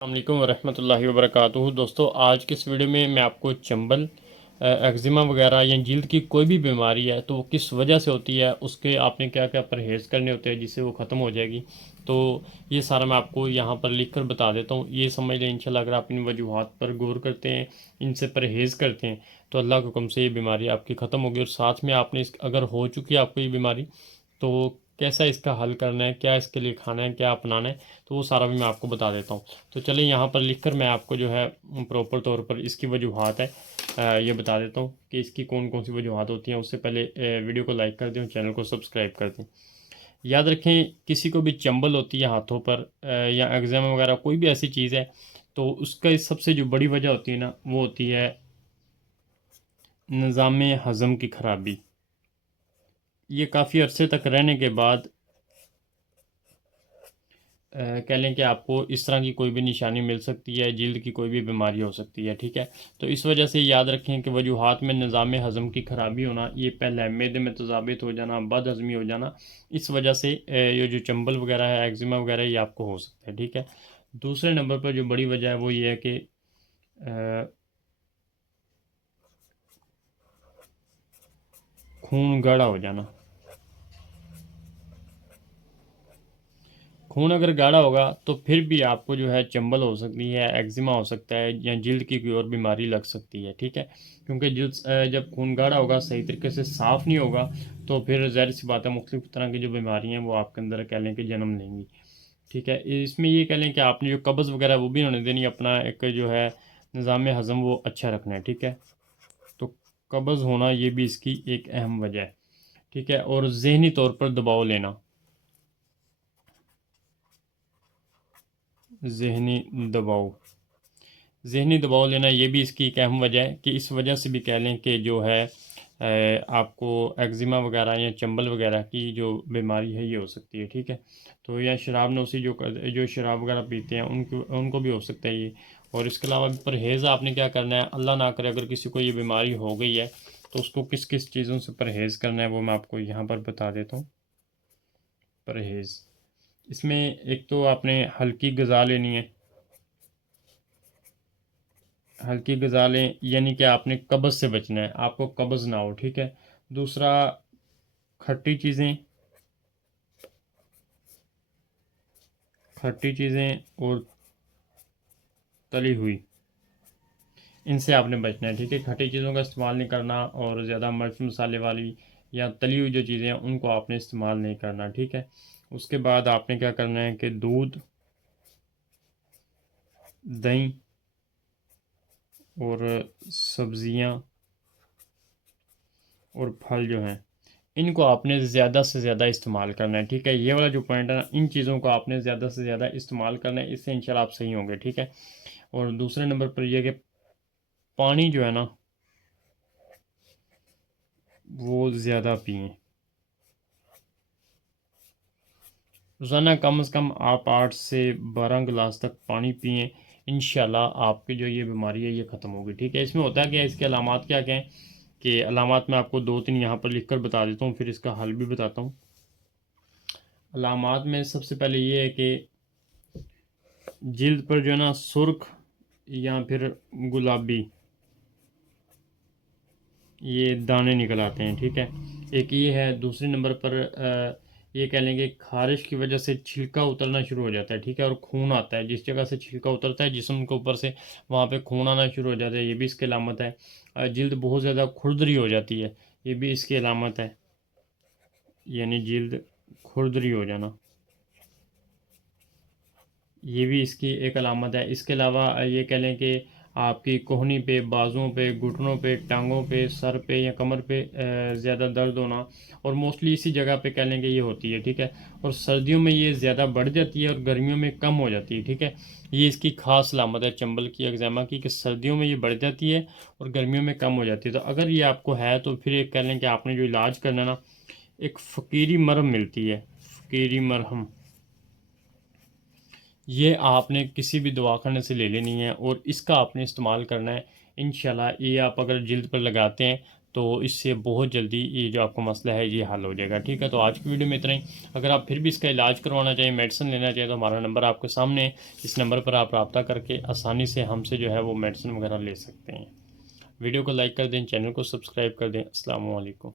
अस्सलामुअलैकुम वरहमतुल्लाहि वबरकातुहू। दोस्तों, आज के इस वीडियो में मैं आपको चंबल, एक्जिमा वगैरह या जल्द की कोई भी बीमारी है तो वो किस वजह से होती है, उसके आपने क्या क्या परहेज़ करने होते हैं जिससे वो ख़त्म हो जाएगी। तो ये सारा मैं आपको यहाँ पर लिख कर बता देता हूँ। ये समझ लें इंशाल्लाह, अगर आप इन वजूहात पर गौर करते हैं, इनसे परहेज़ करते हैं, तो अल्लाह के हुक्म से ये बीमारी आपकी ख़त्म होगी। और साथ में आपने इस अगर हो चुकी है आपको ये बीमारी, तो कैसा इसका हल करना है, क्या इसके लिए खाना है, क्या अपनाना है, तो वो सारा भी मैं आपको बता देता हूँ। तो चलिए यहाँ पर लिखकर मैं आपको जो है प्रॉपर तौर पर इसकी वजूहात है ये बता देता हूँ कि इसकी कौन कौन सी वजूहात होती हैं। उससे पहले वीडियो को लाइक कर दें और चैनल को सब्सक्राइब कर दें। याद रखें, किसी को भी चंबल होती है हाथों पर या एग्जाम वगैरह कोई भी ऐसी चीज़ है, तो उसका इस सबसे जो बड़ी वजह होती है ना, वो होती है निज़ाम हज़म की ख़राबी। ये काफ़ी अरसे तक रहने के बाद कह लें कि आपको इस तरह की कोई भी निशानी मिल सकती है, जल्द की कोई भी बीमारी हो सकती है। ठीक है, तो इस वजह से याद रखें कि वजूहात में निज़ाम हज़म की ख़राबी होना, ये पहला है मैदे में तेज़ाबियत हो जाना, बद हज़मी हो जाना। इस वजह से ये जो चंबल वगैरह है, एक्जिमा वगैरह, ये आपको हो सकता है। ठीक है, दूसरे नंबर पर जो बड़ी वजह है वो ये है कि खून गाढ़ा हो जाना। खून अगर गाढ़ा होगा तो फिर भी आपको जो है चंबल हो सकती है, एक्जिमा हो सकता है, या जल्द की कोई और बीमारी लग सकती है। ठीक है, क्योंकि जल्द जब खून गाढ़ा होगा, सही तरीके से साफ़ नहीं होगा, तो फिर ज़ाहिर सी बात है मुख्तलिफ तरह की जो बीमारी हैं वो आपके अंदर कह लें कि जन्म लेंगी। ठीक है, इसमें ये कह लें कि आपने जो कब्ज़ वगैरह वो भी होने देनी, अपना एक जो है निज़ाम हज़म वो अच्छा रखना है। ठीक है, तो कब्ज़ होना ये भी इसकी एक अहम वजह है। ठीक है, और ज़हनी तौर पर दबाव लेना, ज़हनी दबाव ज़हनी दबाव लेना, ये भी इसकी एक अहम वजह है कि इस वजह से भी कह लें कि जो है आपको एक्जिमा वगैरह या चंबल वगैरह की जो बीमारी है ये हो सकती है। ठीक है, तो या शराब नोशी जो शराब वगैरह पीते हैं उनको उनको भी हो सकता है ये। और इसके अलावा भी परहेज़ आपने क्या करना है, अल्लाह ना करे अगर किसी को ये बीमारी हो गई है, तो उसको किस किस चीज़ों से परहेज़ करना है वो मैं आपको यहाँ पर बता देता हूँ। परहेज़, इसमें एक तो आपने हल्की गज़ा लेनी है। हल्की गज़ा लें यानी कि आपने कब्ज़ से बचना है, आपको कब्ज़ ना हो। ठीक है, दूसरा, खट्टी चीज़ें खट्टी चीज़ें और तली हुई, इनसे आपने बचना है। ठीक है, खट्टी चीज़ों का इस्तेमाल नहीं करना, और ज़्यादा मिर्च मसाले वाली या तली हुई जो चीज़ें हैं उनको आपने इस्तेमाल नहीं करना। ठीक है, उसके बाद आपने क्या करना है कि दूध, दही और सब्ज़ियाँ और फल जो हैं, इनको आपने ज़्यादा से ज़्यादा इस्तेमाल करना है। ठीक है, ये वाला जो पॉइंट है ना, इन चीज़ों को आपने ज़्यादा से ज़्यादा इस्तेमाल करना है, इससे इंशाल्लाह आप सही होंगे। ठीक है, और दूसरे नंबर पर यह कि पानी जो है ना वो ज़्यादा पिएं। रोज़ाना कम से कम आप 8 से 12 गिलास तक पानी पिएं। इंशाल्लाह आपकी जो ये बीमारी है ये ख़त्म होगी। ठीक है, इसमें होता है क्या, इसके अलामात क्या क्या हैं, कि अलामात मैं आपको दो तीन यहाँ पर लिख कर बता देता हूँ, फिर इसका हल भी बताता हूँ। अलामात में सबसे पहले ये है कि जिल्द पर जो है ना सुर्ख या फिर गुलाबी ये दाने निकल आते हैं। ठीक है, एक ये है। दूसरे नंबर पर ये कह लेंगे खारिश की वजह से छिलका उतरना शुरू हो जाता है। ठीक है, और खून आता है जिस जगह से छिलका उतरता है जिस्म के ऊपर से, वहाँ पे खून आना शुरू हो जाता है, ये भी इसकी अलामत है। जिल्द बहुत ज़्यादा खुरदरी हो जाती है, ये भी इसकी अलामत है, यानी जिल्द खुरदरी हो जाना, ये भी इसकी एक अलामत है। इसके अलावा ये कह लें कि आपकी कोहनी पे, बाजुओं पे, घुटनों पे, टांगों पे, सर पे या कमर पे ज़्यादा दर्द होना, और मोस्टली इसी जगह पे कह लें कि ये होती है। ठीक है, और सर्दियों में ये ज़्यादा बढ़ जाती है और गर्मियों में कम हो जाती है। ठीक है, ये इसकी ख़ास अलामत है चंबल की, एक्ज़ामा की, कि सर्दियों में ये बढ़ जाती है और गर्मियों में कम हो जाती है। तो अगर ये आपको है तो फिर एक कह लें कि आपने जो इलाज करना ना, एक फ़कीरी मरहम मिलती है, फ़कीरी मरहम, ये आपने किसी भी दवाखाने से ले लेनी है और इसका आपने इस्तेमाल करना है। इंशाल्लाह ये आप अगर जिल्द पर लगाते हैं तो इससे बहुत जल्दी ये जो आपका मसला है ये हल हो जाएगा। ठीक है, तो आज की वीडियो में इतना ही। अगर आप फिर भी इसका इलाज करवाना चाहिए, मेडिसिन लेना चाहिए, तो हमारा नंबर आपके सामने है। इस नंबर पर आप रब्ता करके आसानी से हमसे जो है वो मेडिसिन वगैरह ले सकते हैं। वीडियो को लाइक कर दें, चैनल को सब्सक्राइब कर दें। अस्सलाम वालेकुम।